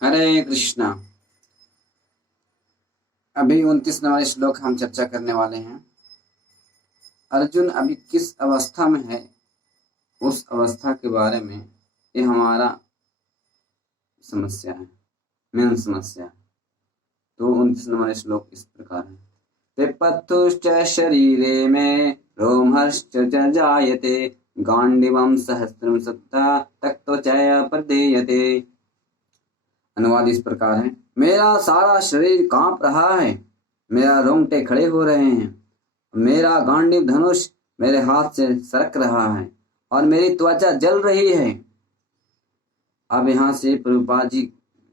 हरे कृष्णा। अभी 29वां श्लोक हम चर्चा करने वाले हैं। अर्जुन अभी किस अवस्था में है, उस अवस्था के बारे में ये हमारा समस्या है, मेन समस्या है। तो 29वां श्लोक इस प्रकार है। विपत्तुश्च शरीरे में रोमहर्षश्च जायते गांडीवं सहस्त्रं सत्ता तक्तो च प्रदेयते। अनुवाद इस प्रकार है। मेरा सारा शरीर कांप रहा है, मेरा रोंगटे खड़े हो रहे हैं, मेरा गांडीव धनुष मेरे हाथ से सरक रहा है और मेरी त्वचा जल रही है। अब यहाँ से प्रभुपाद जी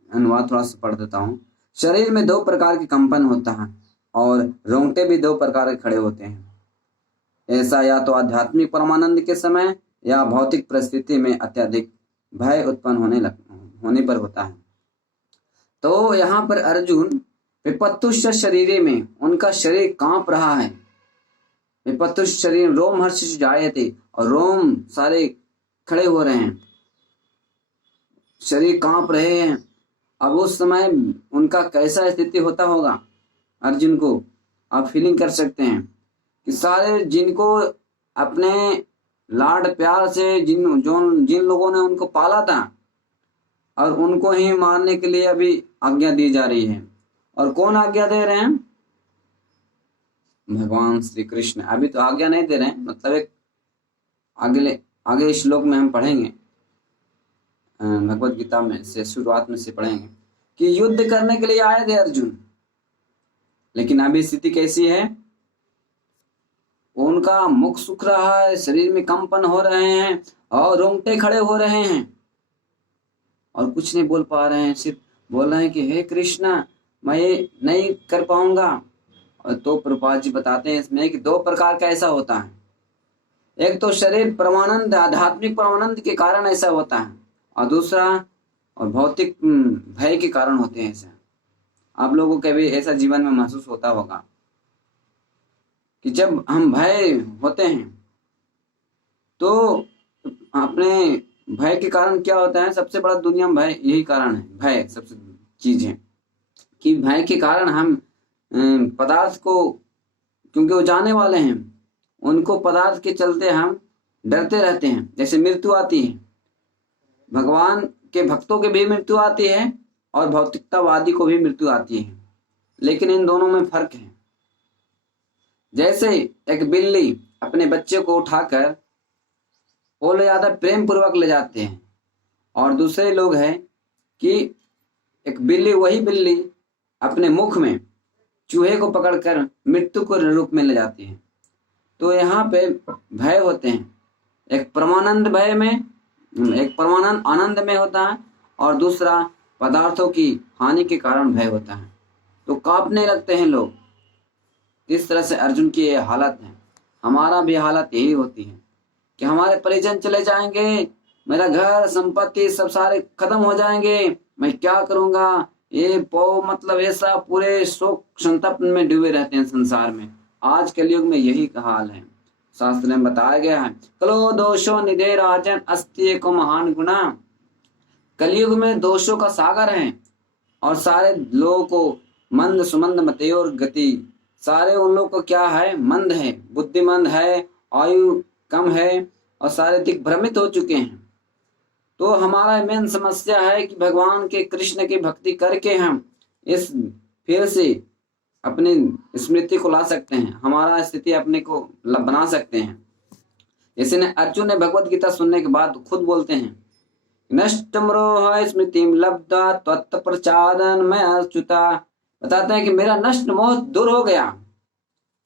अनुवाद थोड़ा सा पढ़ देता हूँ। शरीर में 2 प्रकार के कंपन होता है और रोंगटे भी 2 प्रकार के खड़े होते हैं। ऐसा या तो आध्यात्मिक परमानंद के समय या भौतिक परिस्थिति में अत्यधिक भय उत्पन्न होने पर होता है। तो यहाँ पर अर्जुन विपत्तुश्च शरीरे में, उनका शरीर कांप रहा है। विपत्तुश्च शरीर रोमहर्ष जायते, और रोम सारे खड़े हो रहे हैं, शरीर कांप रहे हैं। अब उस समय उनका कैसा स्थिति होता होगा अर्जुन को आप फीलिंग कर सकते हैं कि सारे जिनको अपने लाड प्यार से जिन लोगों ने उनको पाला था और उनको ही मारने के लिए अभी आज्ञा दी जा रही है। और कौन आज्ञा दे रहे हैं? भगवान श्री कृष्ण। अभी तो आज्ञा नहीं दे रहे हैं, मतलब एक आगे श्लोक में हम पढ़ेंगे, भगवत गीता में से शुरुआत में से पढ़ेंगे कि युद्ध करने के लिए आए थे अर्जुन। लेकिन अभी स्थिति कैसी है? उनका मुख सूख रहा है, शरीर में कंपन हो रहे हैं और रोंगटे खड़े हो रहे हैं और कुछ नहीं बोल पा रहे हैं, सिर्फ बोल रहे हैं कि हे कृष्णा मैं ये नहीं कर पाऊंगा। और तो प्रभुपाद जी बताते हैं इसमें कि 2 प्रकार का ऐसा होता है। एक तो शरीर परमानंद, आध्यात्मिक परमानंद के कारण ऐसा होता है, और दूसरा और भौतिक भय के कारण होते हैं ऐसा। आप लोगों को भी ऐसा जीवन में महसूस होता होगा कि जब हम भय होते हैं तो अपने भय के कारण क्या होता है, सबसे बड़ा दुनिया में भय यही कारण है। भय सबसे चीज है कि भय के कारण हम पदार्थ को, क्योंकि वो जाने वाले हैं, उनको पदार्थ के चलते हम डरते रहते हैं। जैसे मृत्यु आती है, भगवान के भक्तों के भी मृत्यु आती है और भौतिकतावादी को भी मृत्यु आती है, लेकिन इन दोनों में फर्क है। जैसे एक बिल्ली अपने बच्चे को उठाकर वो ले ज्यादा प्रेम पूर्वक ले जाते हैं, और दूसरे लोग हैं कि एक बिल्ली, वही बिल्ली अपने मुख में चूहे को पकड़कर मृत्यु को रूप में ले जाती है। तो यहाँ पे भय होते हैं, एक परमानंद भय में, एक परमानंद आनंद में होता है, और दूसरा पदार्थों की हानि के कारण भय होता है। तो कांपने लगते हैं लोग। इस तरह से अर्जुन की ये हालत है। हमारा भी हालत यही होती है कि हमारे परिजन चले जाएंगे, मेरा घर संपत्ति सब सारे खत्म हो जाएंगे, मैं क्या करूंगा, ये मतलब ऐसा पूरे शोक संतप्त में डूबे रहते हैं संसार में। आज कलयुग में यही हाल है। शास्त्र में बताया गया है, कलो दोषो निधे राजन अस्ति एको महान गुना। कलयुग में दोषों का सागर है और सारे लोगों को मंद सुमंद मतेयोर गति, सारे उन लोगों को क्या है, मंद है, बुद्धिमंद है, आयु कम है और सारे दिग्भ्रमित हो चुके हैं। तो हमारा मेन समस्या है कि भगवान के कृष्ण की भक्ति करके हम इस फिर से अपनी स्मृति को ला सकते हैं, हमारा स्थिति अपने को बना सकते हैं। जैसे ने अर्जुन ने भगवत गीता सुनने के बाद खुद बोलते हैं, नष्टम रोह स्मृतिम लब्धा त्वत्प्रसादन में अच्युता। बताते हैं कि मेरा नष्ट मोह दूर हो गया।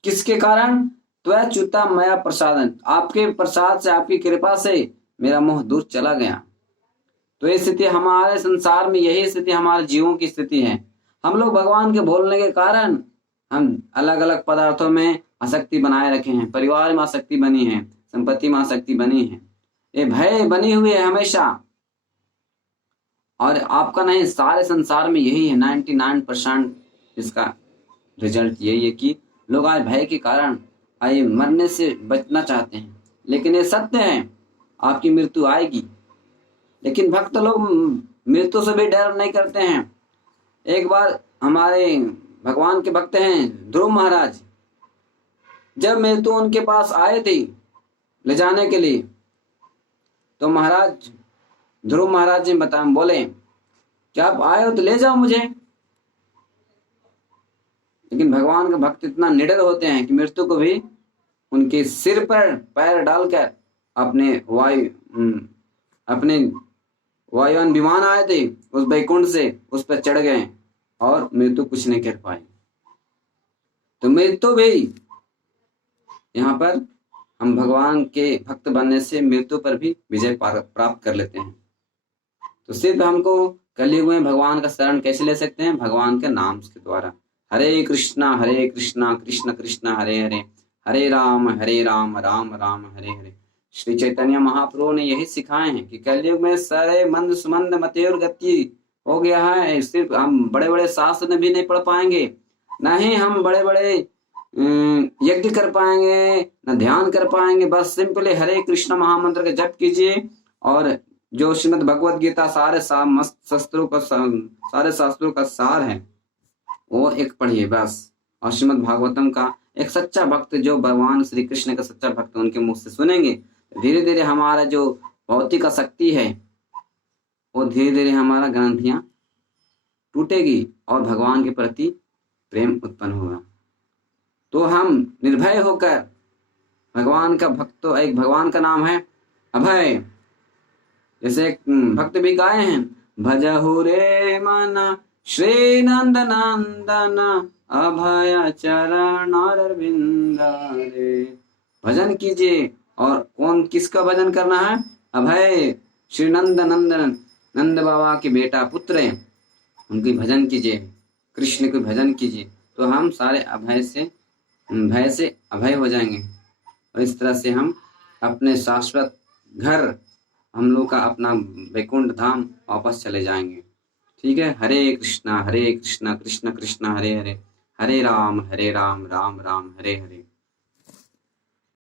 किसके कारण? त्वच्युता मया प्रसादन, आपके प्रसाद से, आपकी कृपा से मेरा मोह दूर चला गया। तो ये स्थिति हमारे संसार में, यही स्थिति हमारे जीवों की स्थिति है। हम लोग भगवान के भूलने के कारण हम अलग अलग पदार्थों में आसक्ति बनाए रखे हैं, परिवार में आसक्ति बनी है, संपत्ति में आसक्ति बनी है, ये भय बनी हुई है हमेशा। और आपका नहीं, सारे संसार में यही है। 99% इसका रिजल्ट यही है कि लोग आज भय के कारण आए मरने से बचना चाहते हैं। लेकिन ये सत्य है, आपकी मृत्यु आएगी। लेकिन भक्त लोग मृत्यु से भी डर नहीं करते हैं। एक बार हमारे भगवान के भक्त हैं ध्रुव महाराज, जब मृत्यु उनके पास आए थे ले जाने के लिए, तो महाराज ध्रुव महाराज जी बोले कि आप आए हो तो ले जाओ मुझे। लेकिन भगवान के भक्त इतना निडर होते हैं कि मृत्यु को भी उनके सिर पर पैर डालकर अपने वायुयान विमान आए थे उस बैकुंठ से, उस पर चढ़ गए और मृत्यु कुछ नहीं कर पाई। तो मृत्यु भी यहाँ पर हम भगवान के भक्त बनने से मृत्यु पर भी विजय प्राप्त कर लेते हैं। तो सिर्फ हमको कलयुग में भगवान का शरण कैसे ले सकते हैं? भगवान के नाम के द्वारा। हरे कृष्णा कृष्ण कृष्ण हरे हरे, हरे राम राम राम हरे हरे। श्री चैतन्य महाप्रभु ने यही सिखाए हैं कि कलयुग में सारे मंद सुमंद मतेर गति हो गया है। सिर्फ हम बड़े बड़े शास्त्र भी नहीं पढ़ पाएंगे, न ही हम बड़े बड़े यज्ञ कर पाएंगे, न ध्यान कर पाएंगे। बस सिंपली हरे कृष्ण महामंत्र का जप कीजिए और जो श्रीमद् भगवद गीता सारे शास्त्रों का सार है वो एक पढ़िए बस। और श्रीमद् भागवतम का एक सच्चा भक्त, जो भगवान श्री कृष्ण का सच्चा भक्त, उनके मुख से सुनेंगे, धीरे धीरे हमारा जो भौतिक शक्ति है वो धीरे धीरे हमारा ग्रंथियां टूटेगी और भगवान के प्रति प्रेम उत्पन्न होगा। तो हम निर्भय होकर भगवान का भक्त, एक भगवान का नाम है अभय। जैसे एक भक्त भी गाए हैं, भजहु रे मन श्री नंद नंदन अभय चरण अरविंद रे। भजन कीजिए। और कौन किसका भजन करना है? अभय श्री नंद नंदन, नंद बाबा के बेटा पुत्र हैं, उनकी भजन कीजिए, कृष्ण के भजन कीजिए। तो हम सारे भय से अभय हो जाएंगे और इस तरह से हम अपने शाश्वत घर, हम लोग का अपना वैकुंठ धाम वापस चले जाएंगे। ठीक है। हरे कृष्णा कृष्ण कृष्ण हरे हरे, हरे राम राम राम हरे हरे।